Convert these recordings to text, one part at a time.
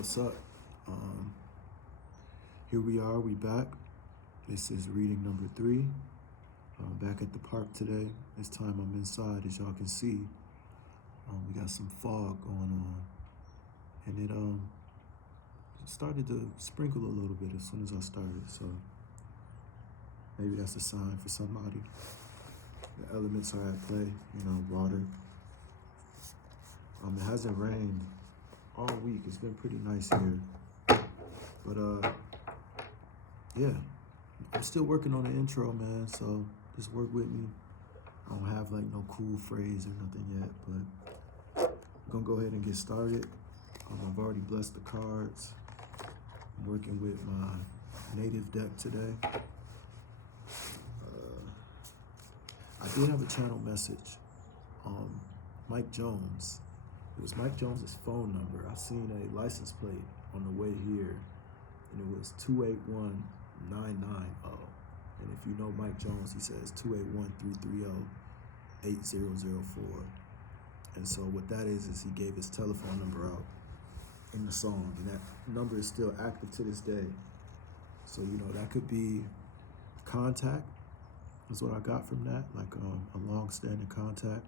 What's up? Um, Here we are, we back. This is reading number 3. Back at the park today. This time I'm inside, as y'all can see. We got some fog going on. And it started to sprinkle a little bit as soon as I started. So maybe that's a sign for somebody. The elements are at play, water. It hasn't rained all week. It's been pretty nice here. But yeah, I'm still working on the intro, man, so just work with me. I don't have like no cool phrase or nothing yet, but I'm gonna go ahead and get started. I've already blessed the cards. I'm working with my native deck today. I did have a channel message. Mike Jones. It was Mike Jones's phone number. I seen a license plate on the way here, and it was 281990. And if you know Mike Jones, he says 281-330-8004. And so what that is he gave his telephone number out in the song, and that number is still active to this day. So, that could be contact, is what I got from that, like a long-standing contact.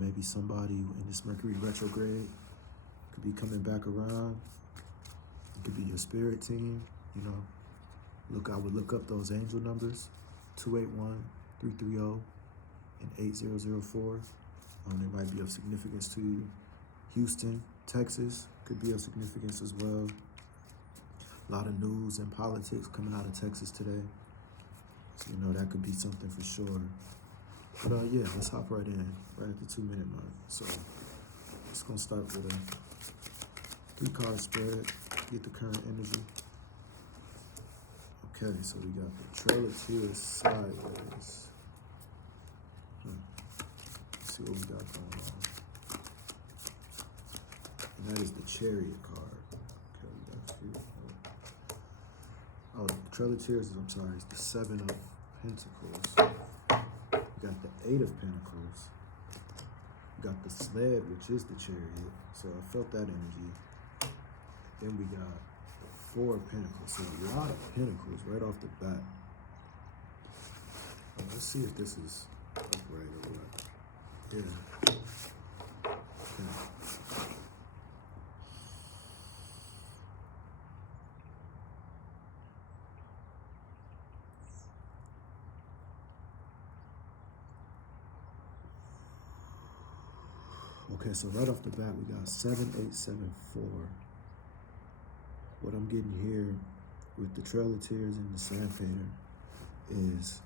Maybe somebody in this Mercury retrograde could be coming back around. It could be your spirit team, I would look up those angel numbers, 281-330 and 8004. They might be of significance to you. Houston, Texas could be of significance as well. A lot of news and politics coming out of Texas today. So, that could be something for sure. But yeah, let's hop right in, right at the 2-minute mark. So it's gonna start with a 3-card spread, get the current energy. Okay, so we got the Trail of Tears sideways. Let's see what we got going on. And that is the Chariot card. Okay, we got 2. Oh, the Trail of Tears is, is the 7 of Pentacles. We got the 8 of Pentacles. We got the Sled, which is the Chariot. So I felt that energy. Then we got the 4 of Pentacles. So a lot of Pentacles right off the bat. Let's see if this is upright or what. Yeah. Okay. Okay, so right off the bat, we got 7874. What I'm getting here with the Trail of Tears and the Sand Painter is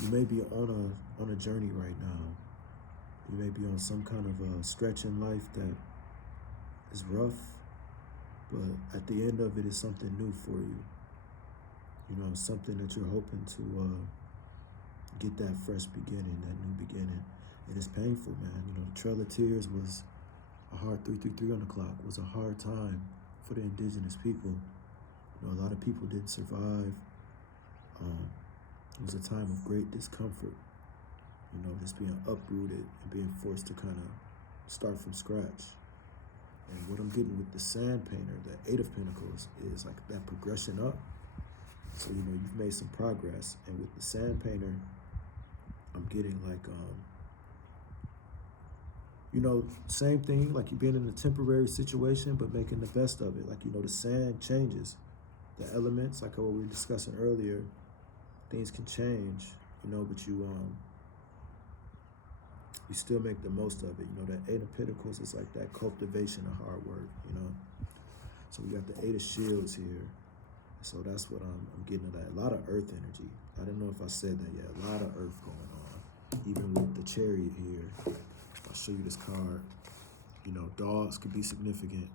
you may be on a journey right now. You may be on some kind of a stretch in life that is rough, but at the end of it is something new for you. Something that you're hoping to get that fresh beginning, that new beginning. And it's painful, man. The Trail of Tears was a hard 333 on the clock. It was a hard time for the indigenous people. A lot of people didn't survive. It was a time of great discomfort. Just being uprooted and being forced to kind of start from scratch. And what I'm getting with the Sand Painter, the 8 of Pentacles, is like that progression up. So, you've made some progress. And with the Sand Painter, I'm getting like, same thing, like you've been in a temporary situation, but making the best of it. Like, the sand changes. The elements, like what we were discussing earlier, things can change, but you still make the most of it. That 8 of Pentacles is like that cultivation of hard work, So we got the 8 of Shields here. So that's what I'm getting at that. A lot of earth energy. I didn't know if I said that yet. A lot of earth going on. Even with the Chariot here. I'll show you this card. Dogs could be significant.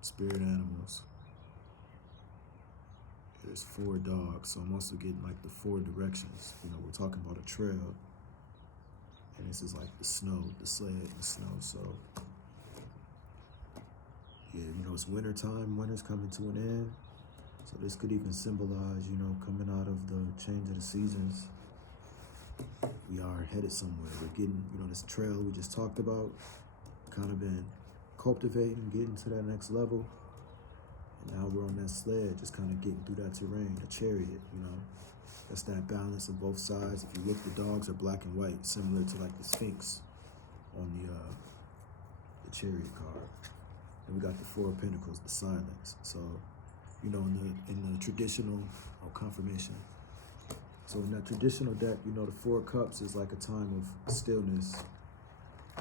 Spirit animals. There's 4 dogs. So I'm also getting like the 4 directions. We're talking about a trail. And this is like the snow, the sled and the snow. So yeah, it's winter time. Winter's coming to an end. So this could even symbolize, coming out of the change of the seasons. We are headed somewhere. We're getting, this trail we just talked about, kind of been cultivating, getting to that next level. And now we're on that sled, just kind of getting through that terrain, the chariot, you know. That's that balance of both sides. If you look, the dogs are black and white, similar to like the Sphinx on the chariot card. And we got the Four of Pentacles, the silence. So, you know, in the traditional confirmation. So in that traditional deck, you know, the Four of Cups is like a time of stillness.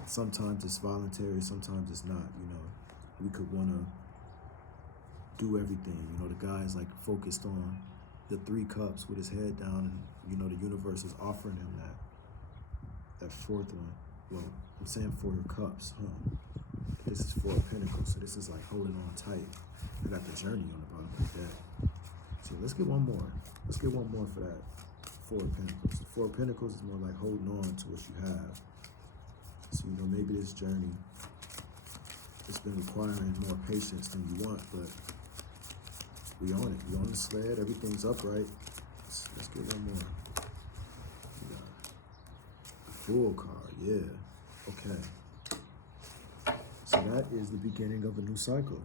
Sometimes it's voluntary, sometimes it's not, you know. We could want to do everything. You know, the guy is like focused on the Three Cups with his head down, and, you know, the universe is offering him that fourth one. Well, I'm saying Four of Cups, huh? This is Four of Pentacles, so this is like holding on tight. I got the Journey on the bottom of the deck. So let's get one more. Let's get one more for that Four of Pentacles. The Four of Pentacles is more like holding on to what you have. So, you know, maybe this journey, it's been requiring more patience than you want, but we on it. We on the sled. Everything's upright. Let's get one more. We got the Fool card. Yeah. Okay. So that is the beginning of a new cycle.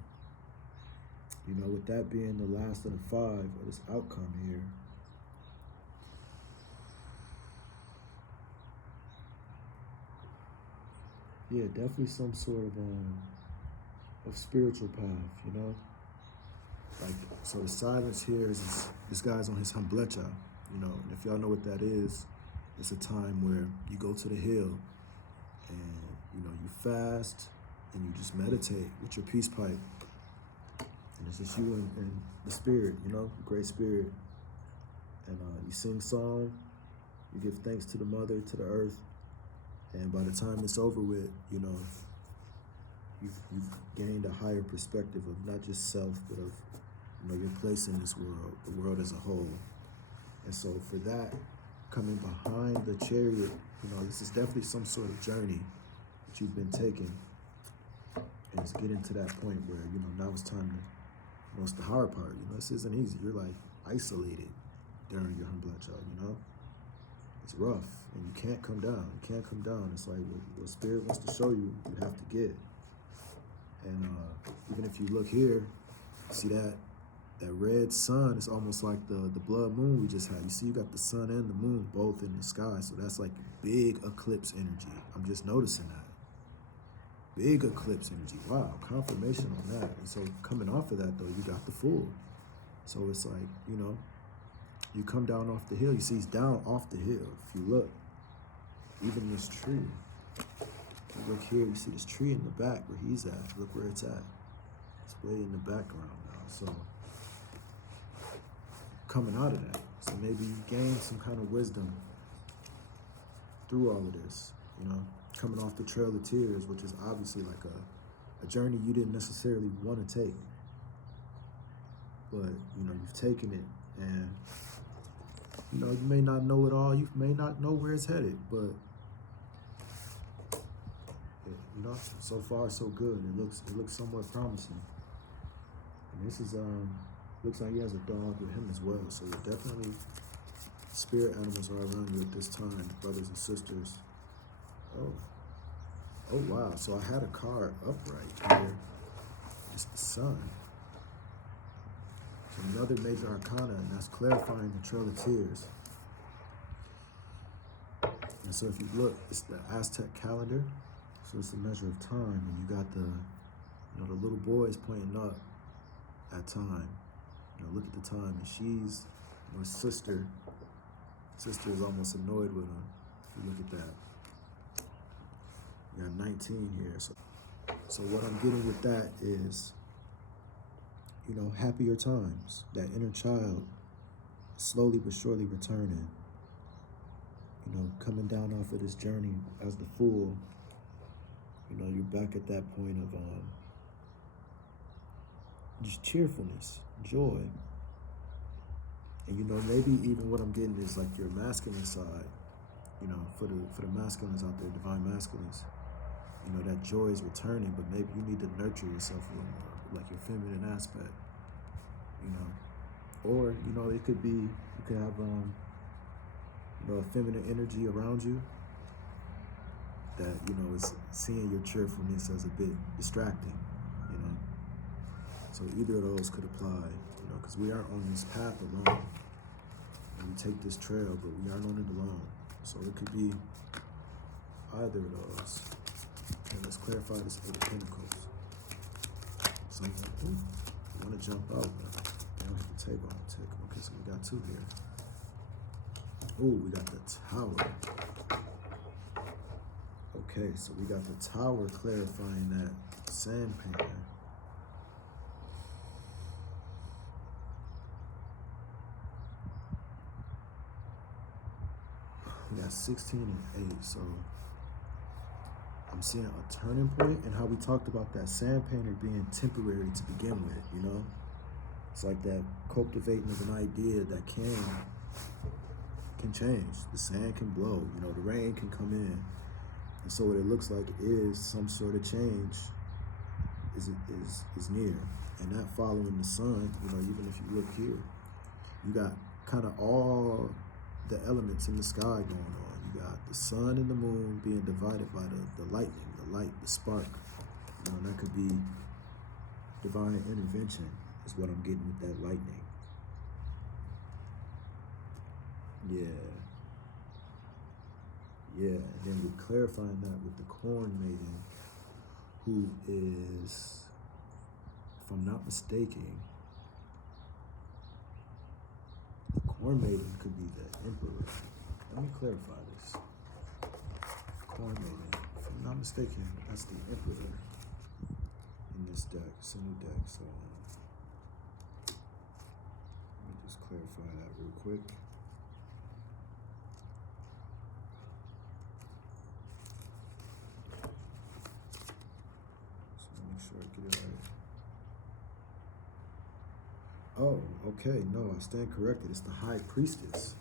You know, with that being the last of the 5 of this outcome here. Yeah, definitely some sort of spiritual path, you know? Like, so the silence here is this guy's on his Humblecha, you know, and if y'all know what that is, it's a time where you go to the hill and, you know, you fast and you just meditate with your peace pipe. And it's just you and the spirit, you know, the great spirit. And you sing song, you give thanks to the mother, to the earth. And by the time it's over with, you know, you've gained a higher perspective of not just self, but of, you know, your place in this world, the world as a whole. And so for that, coming behind the chariot, you know, this is definitely some sort of journey that you've been taking. And it's getting to that point where, you know, now it's time to, you know, it's the hard part. You know, this isn't easy. You're like isolated during your Humblecha, you know? It's rough, and you can't come down. You can't come down. It's like what Spirit wants to show you, you have to get. And even if you look here, see that red sun is almost like the blood moon we just had. You see, you got the sun and the moon both in the sky, so that's like big eclipse energy. I'm just noticing that. Big eclipse energy. Wow, confirmation on that. And so coming off of that, though, you got the Fool. So it's like, you know, you come down off the hill, you see he's down off the hill. If you look, even this tree, you look here, you see this tree in the back where he's at. Look where it's at. It's way in the background now. So coming out of that, so maybe you gain some kind of wisdom through all of this, you know, coming off the Trail of Tears, which is obviously like a journey you didn't necessarily want to take. But, you know, you've taken it, and you know, you may not know it all, you may not know where it's headed, but you know, so far so good. It looks somewhat promising. And this is looks like he has a dog with him as well. So definitely spirit animals are around you at this time, brothers and sisters. Oh wow. So I had a card upright here. It's the Sun. Another major arcana, and that's clarifying the Trail of Tears. And so if you look, it's the Aztec calendar. So it's the measure of time, and you got the, you know, the little boy is pointing up at time. You know, look at the time, and she's, you know, his sister is almost annoyed with him. If you look at that, you got 19 here. So what I'm getting with that is, you know, happier times, that inner child slowly but surely returning, you know, coming down off of this journey as the Fool. You know, you're back at that point of just cheerfulness, joy. And, you know, maybe even what I'm getting is like your masculine side, you know, for the masculines out there, divine masculines, you know, that joy is returning, but maybe you need to nurture yourself a little more, like your feminine aspect, you know. Or, you know, it could be, you could have, you know, a feminine energy around you. that, you know, is seeing your cheerfulness as a bit distracting, you know. So either of those could apply, you know, because we aren't on this path alone. We take this trail, but we aren't on it alone. So it could be either of those. And let's clarify this Eight of Pentacles. So you want to jump out, but they don't hit the table on the tick. Okay, so we got two here. Oh, we got the Tower. Okay, so we got the Tower clarifying that sand painter. We got 16 and 8, so I'm seeing a turning point, and how we talked about that sand painter being temporary to begin with, you know? It's like that cultivating of an idea that can change. The sand can blow, you know, the rain can come in. And so what it looks like is some sort of change is near. And that following the sun, you know, even if you look here, you got kind of all the elements in the sky going on. You got the sun and the moon being divided by the lightning, the light, the spark. You know, and that could be divine intervention is what I'm getting with that lightning. Yeah, and then we're clarifying that with the Corn Maiden, who is, if I'm not mistaken, the Corn Maiden could be the Emperor. Let me clarify this. Corn Maiden, if I'm not mistaken, that's the Emperor in this deck. It's a new deck, so let me just clarify that real quick. Sure I get it right. Oh, okay, no, I stand corrected. It's the High Priestess.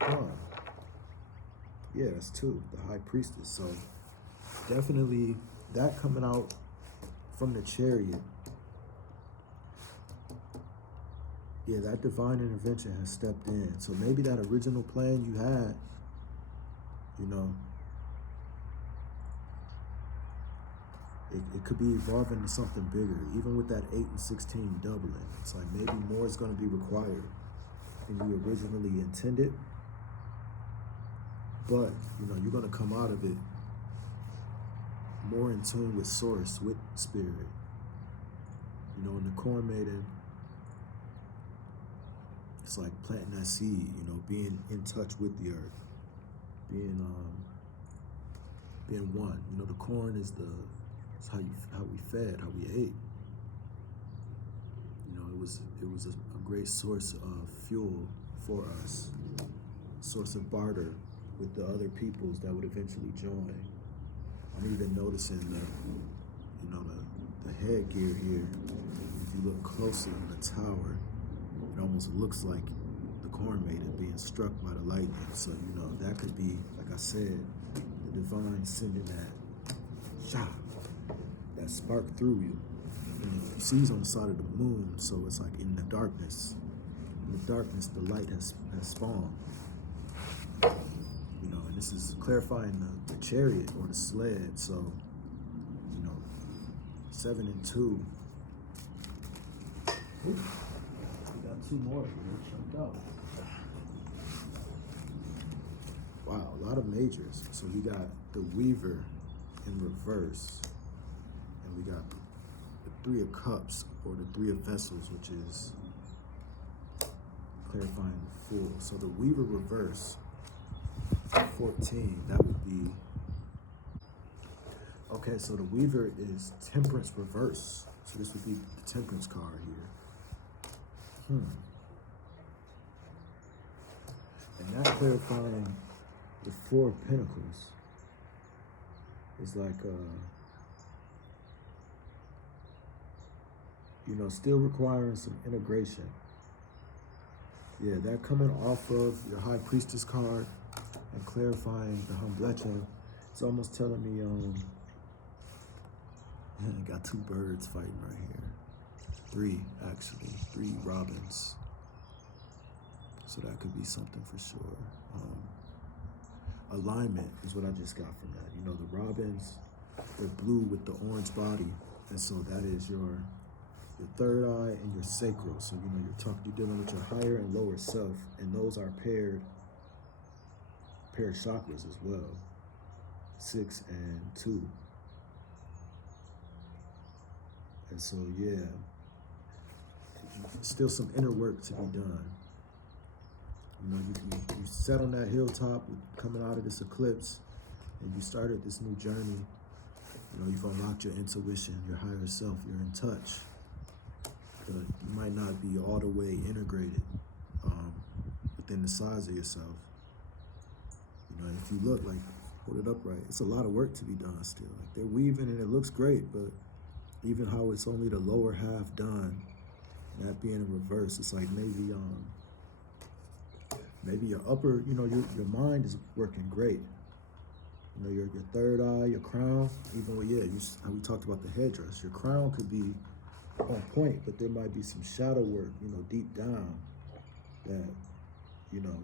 Yeah, that's two, the High Priestess. So definitely that coming out from the Chariot. Yeah, that divine intervention has stepped in. So maybe that original plan you had, you know, it could be evolving to something bigger. Even with that 8 and 16 doubling, it's like maybe more is going to be required than you originally intended. But, you know, you're going to come out of it more in tune with source, with spirit. You know, in the Corn Maiden, it's like planting that seed, you know, being in touch with the earth, being one. You know, the corn is how we fed, how we ate. You know, it was a great source of fuel for us, source of barter with the other peoples that would eventually join. I'm even noticing the headgear here. If you look closely on the tower, it almost looks like the Corn Maiden being struck by the lightning. So, you know, that could be, like I said, the divine sending that shot, that spark through you. And you see he's on the side of the moon, so it's like in the darkness. In the darkness, the light has spawned. You know, and this is clarifying the chariot or the sled. So, you know, 7 and 2. Ooh, we got 2 more here. Jumped out. Wow, a lot of majors. So we got the Weaver in reverse. And we got the 3 of Cups or the 3 of Vessels, which is clarifying the Fool. So the Weaver reverse, 14, that would be, okay, so the Weaver is Temperance reverse. So this would be the Temperance card here. And that clarifying the 4 of Pentacles is like, you know, still requiring some integration. Yeah, that coming off of your High Priestess card and clarifying the Humblecha, it's almost telling me, got 2 birds fighting right here. 3, actually, 3 robins. So that could be something for sure. alignment is what I just got from that. You know, the robins, they're blue with the orange body, and so that is your third eye and your sacral. So you know, you're dealing with your higher and lower self, and those are paired chakras as well, 6 and 2. And so yeah, still some inner work to be done. You know, you sat on that hilltop coming out of this eclipse, and you started this new journey. You know, you've unlocked your intuition, your higher self, you're in touch. But you might not be all the way integrated within the size of yourself. You know, and if you look, like, hold it upright, it's a lot of work to be done still. Like, they're weaving and it looks great, but even how it's only the lower half done, that being in reverse, it's like maybe your upper, you know, your mind is working great. You know, your third eye, your crown, even with, how we talked about the headdress, your crown could be on point, but there might be some shadow work, you know, deep down that, you know,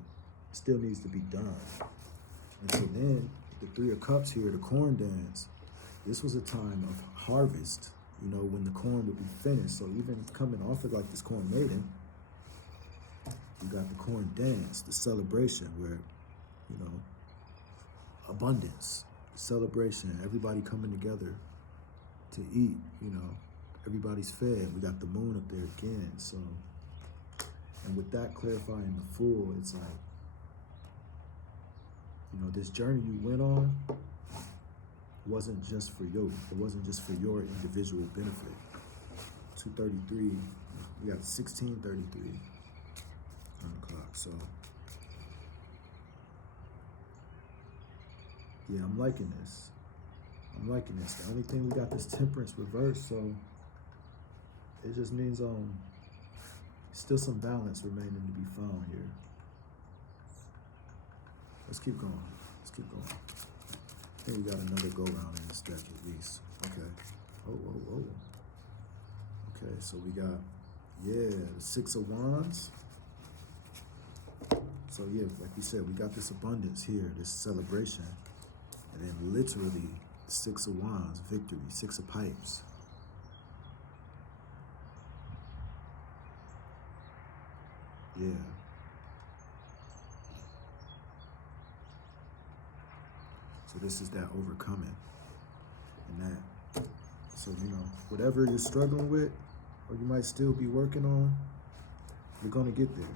still needs to be done. And so then the 3 of Cups here, the corn dance, this was a time of harvest, you know, when the corn would be finished. So even coming off of like this corn maiden, you got the corn dance, the celebration where, you know, abundance, celebration, everybody coming together to eat, you know, everybody's fed. We got the moon up there again. So, and with that clarifying the Fool, it's like, you know, this journey you went on wasn't just for you. It wasn't just for your individual benefit. 2:33, we got 16:33, 9 o'clock. So, yeah, I'm liking this. The only thing, we got this Temperance reverse, so it just means still some balance remaining to be found here. Let's keep going. I think we got another go round in this deck at least. Okay. Oh. Okay, so we got, the 6 of Wands. So yeah, like we said, we got this abundance here, this celebration. And then literally 6 of Wands, victory, 6 of Pipes. Yeah. So this is that overcoming. And that, so, you know, whatever you're struggling with, or you might still be working on, you're gonna get there.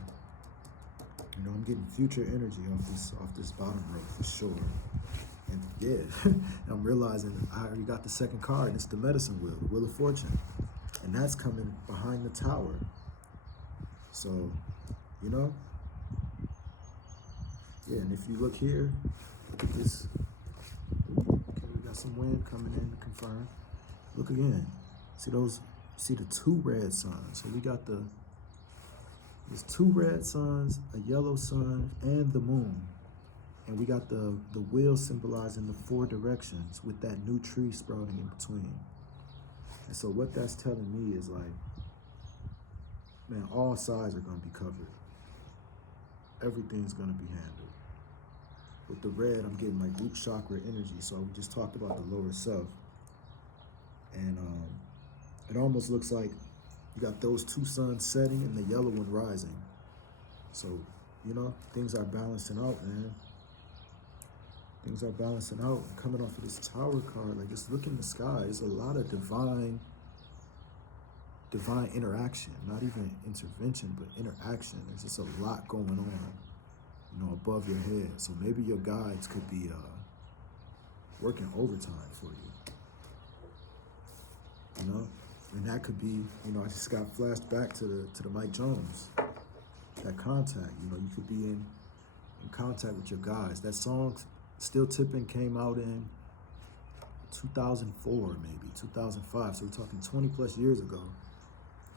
You know, I'm getting future energy off this bottom row for sure. And yeah, I'm realizing I already got the second card, and it's the medicine wheel, the Wheel of Fortune. And that's coming behind the Tower. So, you know, yeah, and if you look here, look at this. Okay, we got some wind coming in to confirm. Look again. See the 2 red suns. So we got there's 2 red suns, a yellow sun, and the moon. And we got the wheel symbolizing the 4 directions with that new tree sprouting in between. And so what that's telling me is like, man, all sides are gonna be covered. Everything's gonna be handled. With the red, I'm getting like root chakra energy. So we just talked about the lower self. And it almost looks like you got those 2 suns setting and the yellow one rising. So, you know, things are balancing out, man. Things are balancing out. Coming off of this Tower card, like, just look in the sky. There's a lot of divine interaction, not even intervention, but interaction. There's just a lot going on, you know, above your head. So maybe your guides could be working overtime for you know? And that could be, you know, I just got flashed back to the Mike Jones, that contact. You know, you could be in contact with your guides. That song, Still Tipping, came out in 2004, maybe 2005. So we're talking 20 plus years ago.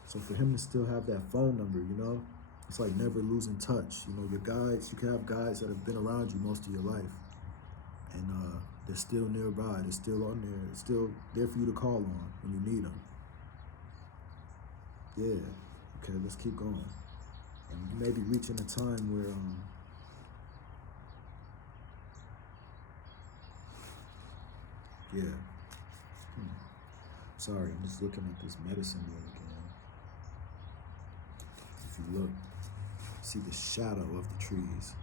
So for him to still have that phone number, you know, it's like never losing touch. You know, your guides, you can have guides that have been around you most of your life, and they're still nearby. They're still on there. They're still there for you to call on when you need them. Yeah. Okay, let's keep going. And maybe reaching a time where Yeah. Sorry, I'm just looking at this medicine wheel again. If you look, see the shadow of the trees.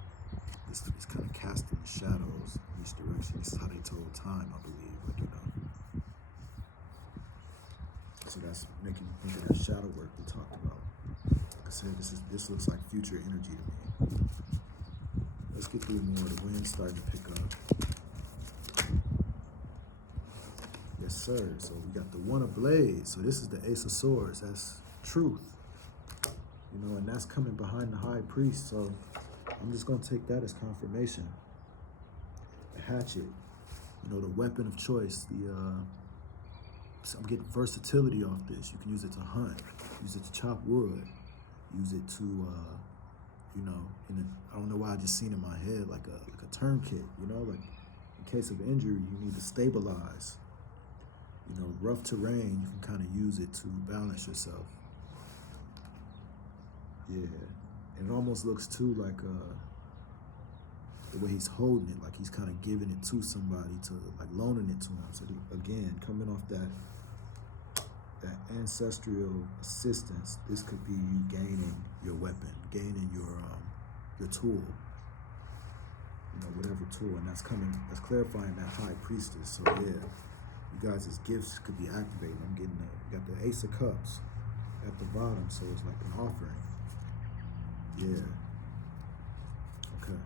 This is kind of casting the shadows in each direction. This is how they told time, I believe. Like, you know. So that's making me think of that shadow work we talked about. Like I said, this looks like future energy to me. Let's get through more. The wind's starting to pick up. Yes, sir. So we got the One of Blades. So this is the Ace of Swords. That's truth. You know, and that's coming behind the High Priest. So I'm just going to take that as confirmation. The hatchet, you know, the weapon of choice. So I'm getting versatility off this. You can use it to hunt, use it to chop wood, use it to, you know, I don't know why I just seen in my head like a tourniquet, you know, like in case of injury, you need to stabilize. You know, rough terrain, you can kind of use it to balance yourself. Yeah, and it almost looks too like the way he's holding it, like he's kind of giving it to somebody, to like loaning it to him. So again, coming off that ancestral assistance, this could be you gaining your weapon, gaining your tool, you know, whatever tool, and that's clarifying that High Priestess. So yeah, you guys' gifts could be activated. I'm getting you got the Ace of Cups at the bottom, so it's like an offering. Yeah. Okay.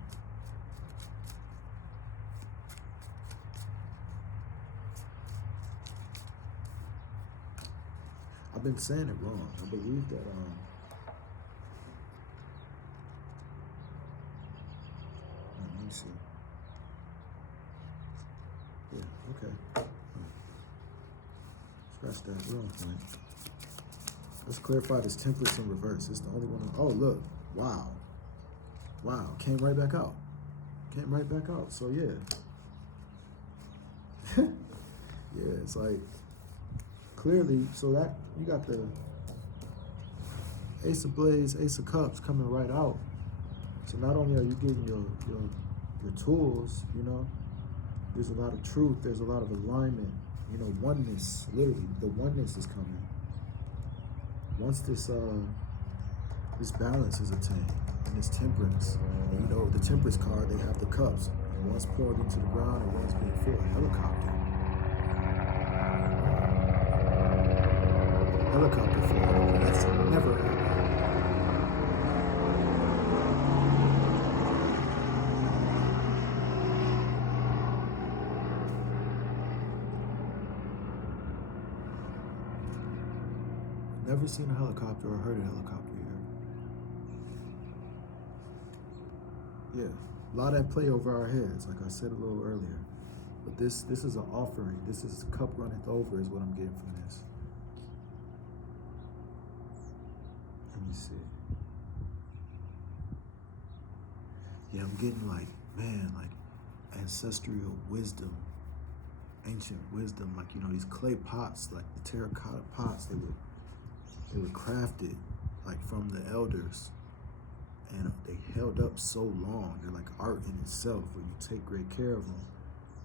I've been saying it wrong. I believe that let me see. Yeah, okay. Scratch that wrong point. Let's clarify this Temperance in reverse. It's the only one. Oh, look. Wow. Wow. Came right back out. Came right back out. So yeah. Yeah, it's like clearly, so that you got the Ace of Blades, Ace of Cups coming right out. So not only are you getting your tools, you know, there's a lot of truth, there's a lot of alignment, you know, oneness, literally, the oneness is coming. Once this balance is attained, and this temperance, and you know, the temperance card, they have the cups, and one's poured into the ground and one's being filled. Helicopter. Helicopter flying. That's never happened. Never seen a helicopter or heard a helicopter here. Yeah, a lot of that play over our heads, like I said a little earlier. But this is an offering. This is cup runneth over is what I'm getting from this. Let me see. Yeah, I'm getting like, man, like ancestral wisdom, ancient wisdom, like, you know, these clay pots, like the terracotta pots, they were crafted like from the elders, and they held up so long. They're like art in itself, where you take great care of them.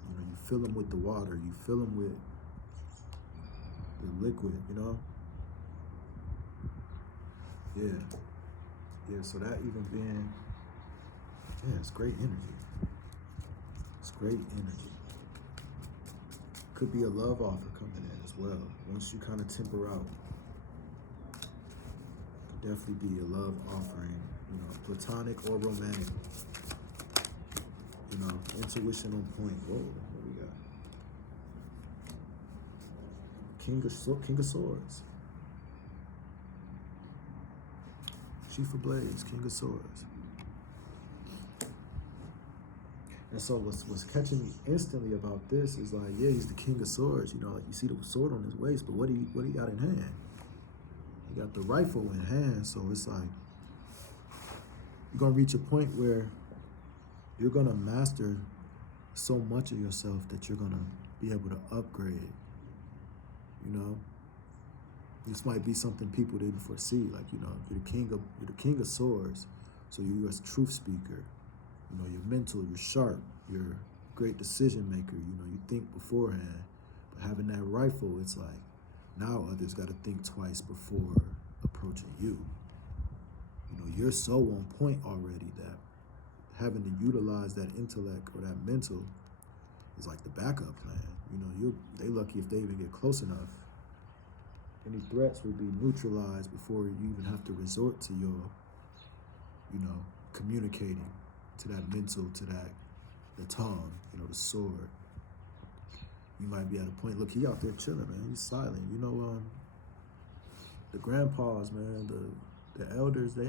You know, you fill them with the water, you fill them with the liquid, you know? Yeah, so that even being, yeah, it's great energy. It's great energy. Could be a love offer coming in as well. Once you kind of temper out, could definitely be a love offering, you know, platonic or romantic. You know, intuition on point. Whoa, what we got? King of Swords. Chief of Blades, King of Swords. And so what's catching me instantly about this is like, yeah, he's the King of Swords. You know, like you see the sword on his waist, but what do he got in hand? He got the rifle in hand, so it's like you're gonna reach a point where you're gonna master so much of yourself that you're gonna be able to upgrade. You know, this might be something people didn't foresee. Like, you know, you're the king of swords, so you're a truth speaker. You know, you're mental, you're sharp, you're great decision maker. You know, you think beforehand. But having that rifle, it's like now others got to think twice before approaching you. You know, you're so on point already that having to utilize that intellect or that mental is like the backup plan. You know, they lucky if they even get close enough. Any threats will be neutralized before you even have to resort to your, you know, communicating to that mental, to that, the tongue, you know, the sword. You might be at a point, look, he out there chilling, man. He's silent. You know, the grandpas, man, the elders, they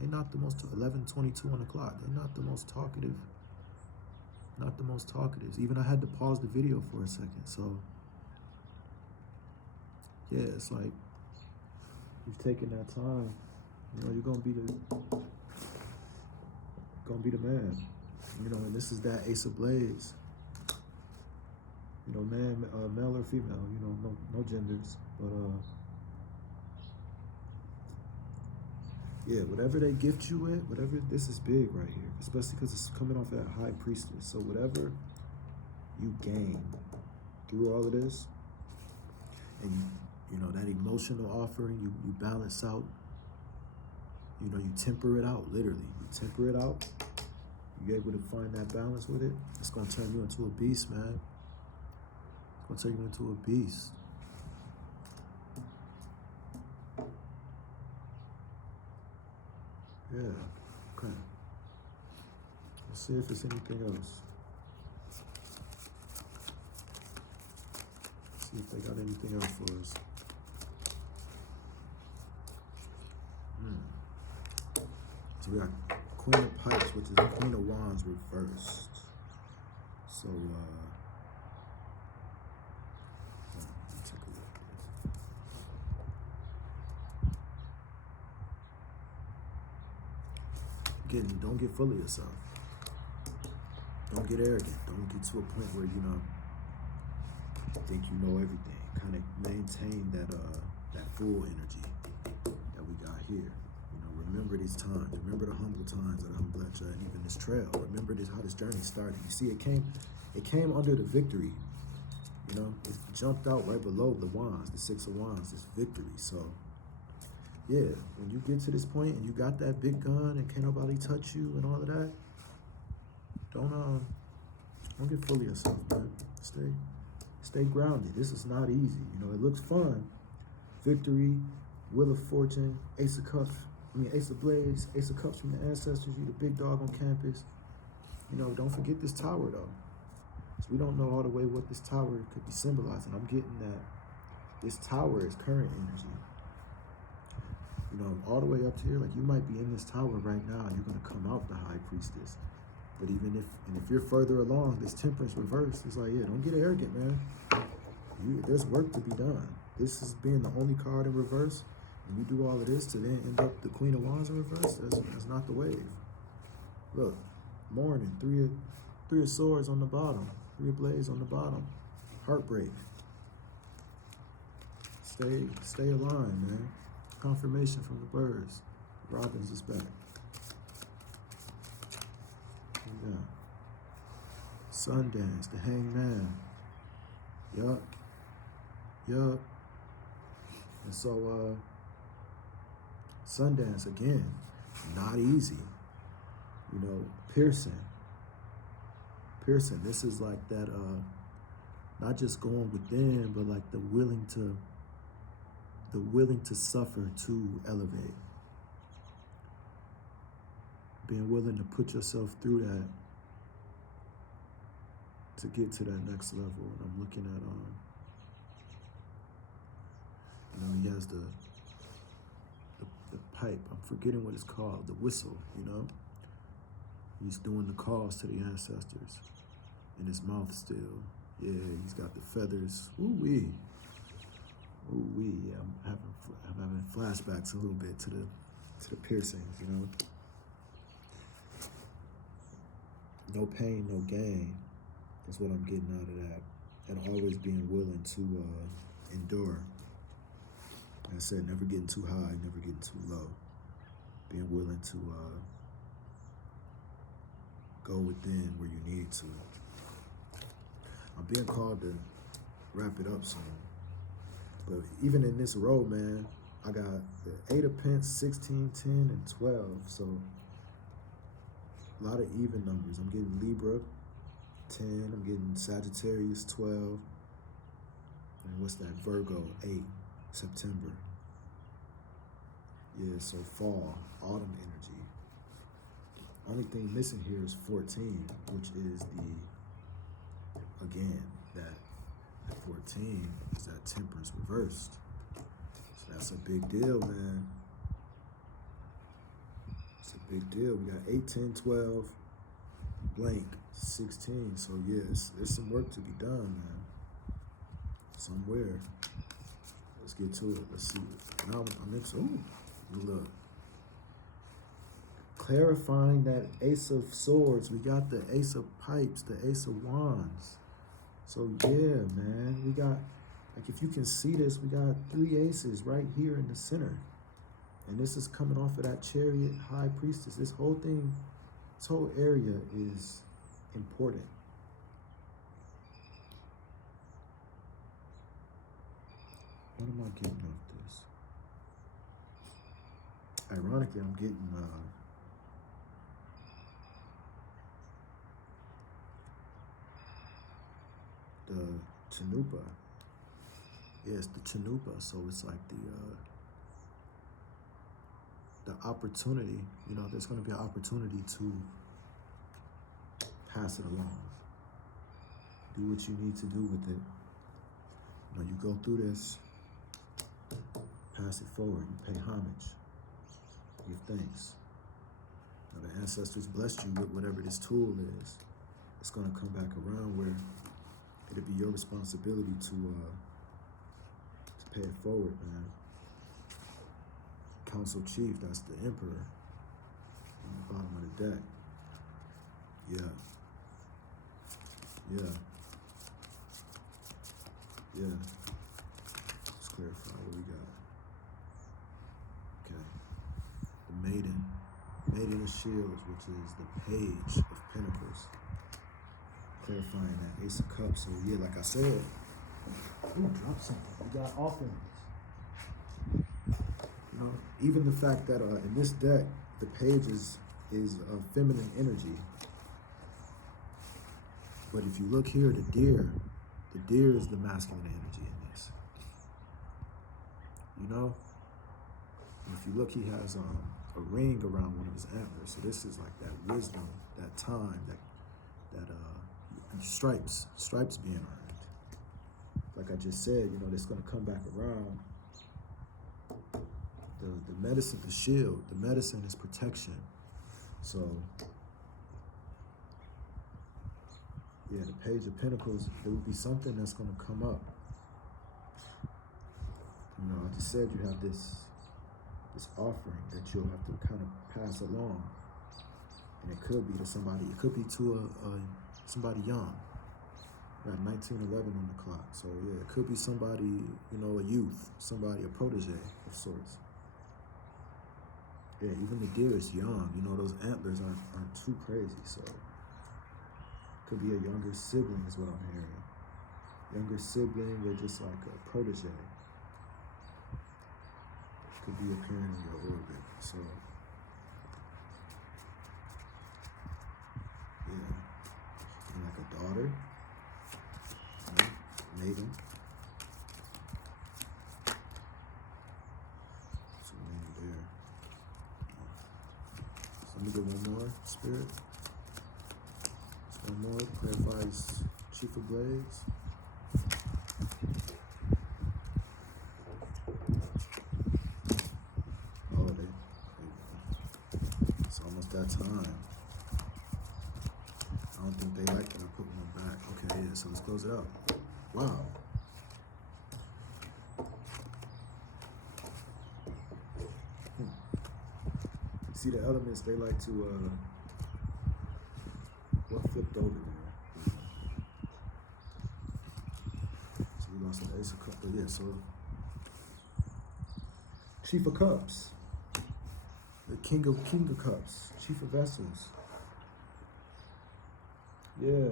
not the most, 11:22 on the clock. They're not the most talkative. Not the most talkative. Even I had to pause the video for a second. So, yeah, it's like you've taken that time. You know, you're gonna be the man. You know, and this is that Ace of Blades. You know, man, male or female. You know, no genders, but yeah, whatever they gift you with, whatever, this is big right here, especially because it's coming off that High Priestess. So whatever you gain through all of this, and you know, that emotional offering, you balance out, you know, you temper it out, literally. You temper it out, you're able to find that balance with it, it's gonna turn you into a beast, man. It's gonna turn you into a beast. Yeah, okay. Let's see if there's anything else. See if they got anything else for us. So we got Queen of Pipes, which is the Queen of Wands reversed. So, let me take a look at this. Again, don't get full of yourself. Don't get arrogant. Don't get to a point where, you know, think you know everything. Kind of maintain that full energy that we got here. You know, remember these times. Remember the humble times that I'm blessed, and even this trail. Remember how this journey started. You see, it came under the victory. You know, it jumped out right below the wands, the Six of Wands, this victory. So, yeah, when you get to this point and you got that big gun and can't nobody touch you and all of that, don't get full of yourself, man. Stay grounded. This is not easy. You know, it looks fun. Victory, Wheel of Fortune, Ace of Blades, Ace of Cups from the ancestors. You the big dog on campus. You know, don't forget this tower though. So we don't know all the way what this tower could be symbolizing. I'm getting that this tower is current energy. You know, all the way up to here, like you might be in this tower right now. You're gonna come out the High Priestess. But even if you're further along, this Temperance reverse, it's like, yeah, don't get arrogant, man. There's work to be done. This is being the only card in reverse, and you do all of this to then end up the Queen of Wands in reverse. That's not the wave. Look, Mourning, three of Swords on the bottom, Three of Blades on the bottom, Heartbreak. Stay aligned, man. Confirmation from the birds. Robins is back. Yeah. Sundance, the Hangman. Yup. And so, Sundance again, not easy. You know, Pearson, this is like that, not just going within, but like the willing to suffer to elevate. Being willing to put yourself through that to get to that next level. And I'm looking at, you know, he has the pipe. I'm forgetting what it's called, the whistle, you know? He's doing the calls to the ancestors in his mouth still. Yeah, he's got the feathers. Ooh-wee. Ooh-wee, yeah, I'm having flashbacks a little bit to the piercings, you know? No pain, no gain. That's what I'm getting out of that. And always being willing to endure. Like I said, never getting too high, never getting too low. Being willing to go within where you need to. being called to wrap it up soon. But even in this row, man, I got the 8 of Pence, 16, 10, and 12. So a lot of even numbers. I'm getting Libra, 10. I'm getting Sagittarius, 12. And what's that? Virgo, 8, September. Yeah, so fall, autumn energy. Only thing missing here is 14, which is again, that 14 is that Temperance reversed. So that's a big deal, man. It's a big deal. We got 8, 10, 12, blank, 16. So yes, there's some work to be done, man. Somewhere. Let's get to it. Let's see. Now I'm into, look. Clarifying that Ace of Swords. We got the Ace of Pipes, the Ace of Wands. So yeah, man, we got, like, if you can see this, we got 3 aces right here in the center. And this is coming off of that Chariot, High Priestess. This whole thing, this whole area is important. What am I getting off this? Ironically, I'm getting the Chanupa. Yeah, it's the Chanupa. So it's like the opportunity, you know, there's going to be an opportunity to pass it along. Do what you need to do with it. You know, you go through this, pass it forward, you pay homage, give thanks. Now, the ancestors blessed you with whatever this tool is. It's going to come back around where it'll be your responsibility to pay it forward, man. Council Chief, that's the Emperor on the bottom of the deck. Yeah. Let's clarify what we got. Okay. The Maiden of Shields, which is the Page of Pentacles. Clarifying that Ace of Cups. So yeah, like I said, drop something. We got offerings. You know, even the fact that in this deck, the Page is feminine energy. But if you look here, the deer is the masculine energy in this. You know? And if you look, he has a ring around one of his antlers. So this is like that wisdom, that time, that stripes being earned. Like I just said, you know, it's gonna come back around. The medicine, the shield, the medicine is protection. So yeah, the Page of Pentacles, there will be something that's gonna come up. You know, I just said you have this offering that you'll have to kind of pass along. And it could be to somebody, it could be to somebody young. Got 1911 on the clock. So yeah, it could be somebody, you know, a youth, somebody, a protege of sorts. Yeah, even the deer is young. You know, those antlers aren't too crazy. So could be a younger sibling is what I'm hearing. Younger sibling or just like a protege. Could be appearing in your orbit. So yeah, and like a daughter, you know, maiden. So maybe there. So let me get one more, Spirit. Just one more to clarify this Chief of Blades. It's almost that time. I don't think they like that I put one back. Okay, yeah, so let's close it out. Wow. See the elements, they like to, what flipped over there? So we lost an Ace of Cups, but yeah, so Chief of Cups. The King of Cups, Chief of Vessels. Yeah.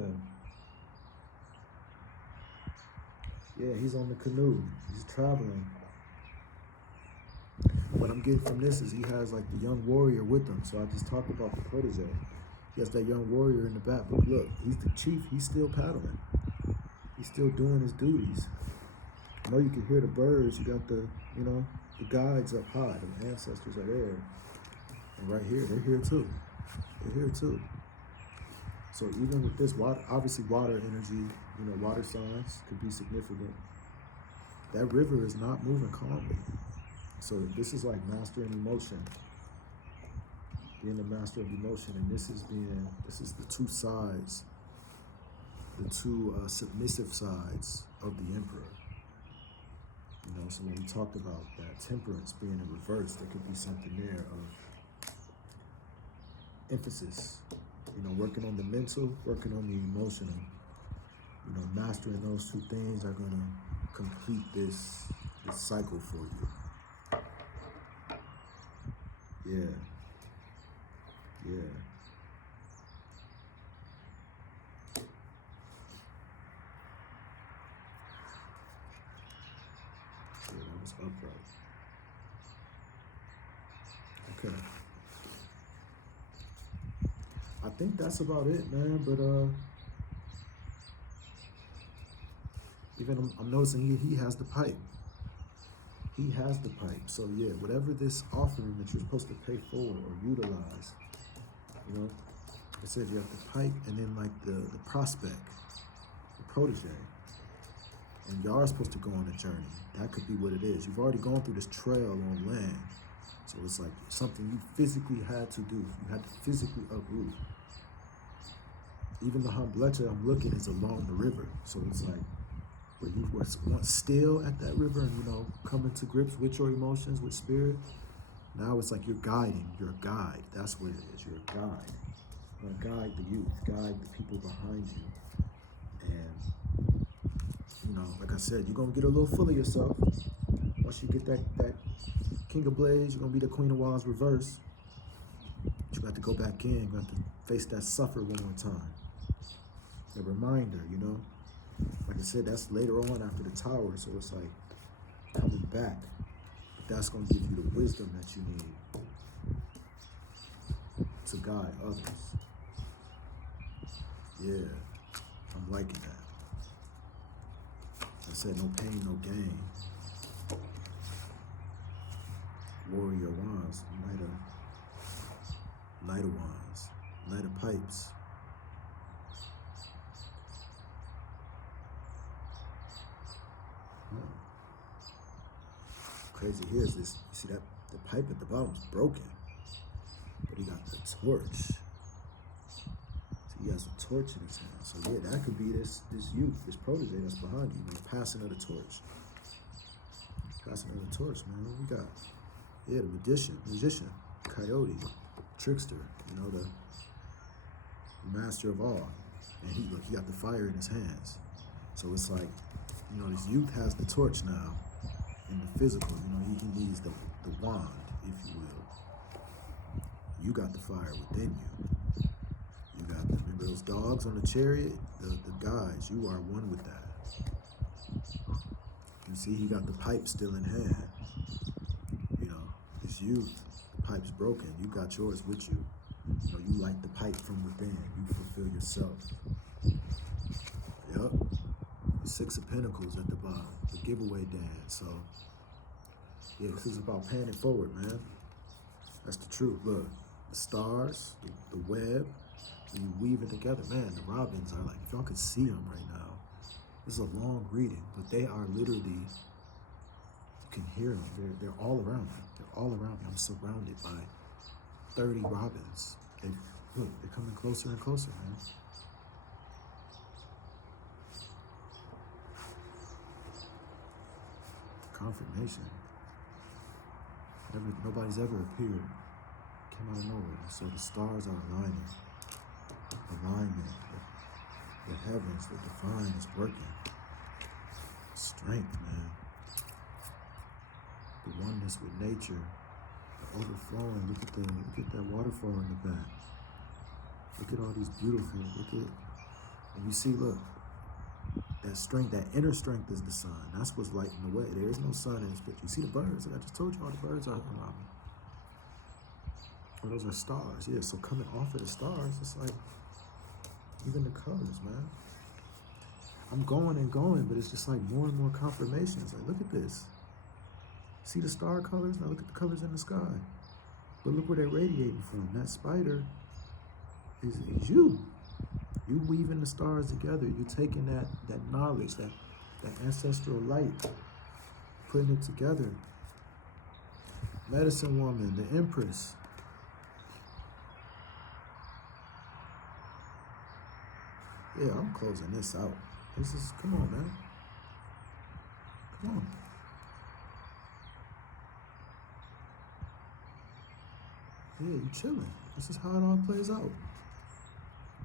Yeah, he's on the canoe. He's traveling. What I'm getting from this is he has like the young warrior with him. So I just talked about the protege. He has that young warrior in the back. But look, he's the chief. He's still paddling. He's still doing his duties. I know you can hear the birds. You got the, the guides up high. The ancestors are there. And right here, they're here too. They're here too. So even with this water, obviously water energy, water signs could be significant. That river is not moving calmly. So this is like mastering emotion, being the master of emotion. And this is the two sides, the two submissive sides of the emperor. So when we talked about that temperance being in reverse, there could be something there of emphasis, working on the mental, working on the emotional, mastering those two things are going to complete this cycle for you. Yeah. That was upright. Okay. I think that's about it, man. But even I'm noticing he has the pipe. He has the pipe. So yeah, whatever this offering that you're supposed to pay forward or utilize, it says you have the pipe and then like the prospect, the protege. And y'all are supposed to go on a journey. That could be what it is. You've already gone through this trail on land. So it's like something you physically had to do. You had to physically uproot. Even the Hamblecha I'm looking is along the river. So it's like where you were once still at that river and, coming to grips with your emotions, with spirit. Now it's like you're guiding. You're a guide. That's what it is. You're a guide. You're gonna guide the youth, guide the people behind you. And like I said, you're gonna get a little full of yourself. Once you get that King of Blades, you're gonna be the Queen of Wands reverse. But you got to go back in, you got to face that suffer one more time. A reminder, Like I said, that's later on after the tower, so it's like coming back. But that's gonna give you the wisdom that you need to guide others. Yeah, I'm liking that. I said no pain, no gain. Warrior Wands, Knight of Wands, Knight of Pipes. Crazy here is this, you see that the pipe at the bottom is broken, but he got the torch. So he has a torch in his hand. So yeah, that could be this youth, this protege that's behind you, passing of the torch. Passing of the torch, man. What we got? Yeah, the magician, coyote, trickster, the master of all. And he got the fire in his hands. So it's like, this youth has the torch now in the physical. He needs the wand, if you will. You got the fire within you. You got remember those dogs on the chariot? The guides, you are one with that. You see, he got the pipe still in hand. This youth, the pipe's broken. You got yours with you. You light the pipe from within. You fulfill yourself. Yep. The Six of Pentacles at the bottom. The giveaway dance. So, yeah, this is about paying it forward, man. That's the truth. Look, the stars, the web, when you weave it together, man, the robins are like, if y'all could see them right now, this is a long reading, but they are literally, you can hear them. They're all around me. They're all around me. I'm surrounded by 30 robins. Look, they're coming closer and closer, man. Confirmation. Nobody's ever appeared. Came out of nowhere. So the stars are aligning. Alignment. The heavens, the divine is working. Strength, man. The oneness with nature. The overflowing. Look at that waterfall in the back. Look at all these beautiful, and you see, look, That strength, that inner strength is the sun. That's what's lighting the way. There is no sun in this picture. You see the birds? Like I just told you, all the birds are around me. Oh, those are stars. Yeah, so coming off of the stars, it's like, even the colors, man. I'm going and going, but it's just like more and more confirmations. Like, look at this. See the star colors? Now look at the colors in the sky. But look where they're radiating from. That spider is you. You weaving the stars together. You taking that knowledge, that ancestral light, putting it together. Medicine woman, the Empress. Yeah, I'm closing this out. This is, come on, man. Come on. Yeah, you chilling. This is how it all plays out.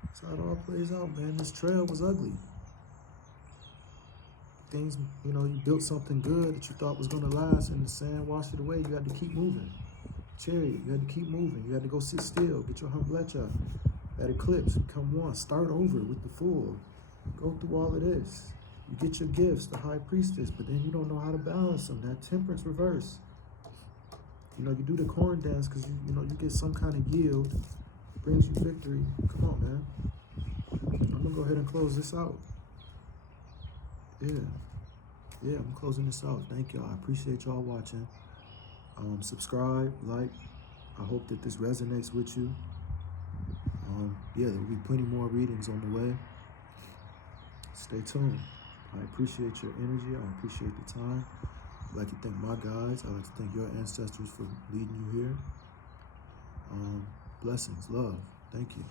That's how it all plays out, man. This trail was ugly. Things, you know, you built something good that you thought was gonna last, and the sand washed it away. You had to keep moving. Chariot, you had to keep moving. You had to go sit still, get your humblecha. That eclipse, become one. Start over with the full. Go through all of this. You get your gifts, the high priestess, but then you don't know how to balance them. That temperance reverse. You know, you do the corn dance because you know you get some kind of yield, brings you victory. Come on, man. I'm gonna go ahead and close this out. Yeah, I'm closing this out. Thank y'all. I appreciate y'all watching. Subscribe, like. I hope that this resonates with you. Yeah, there will be plenty more readings on the way. Stay tuned. I appreciate your energy. I appreciate the time. I'd like to thank my guides. I'd like to thank your ancestors for leading you here. Blessings, love. Thank you.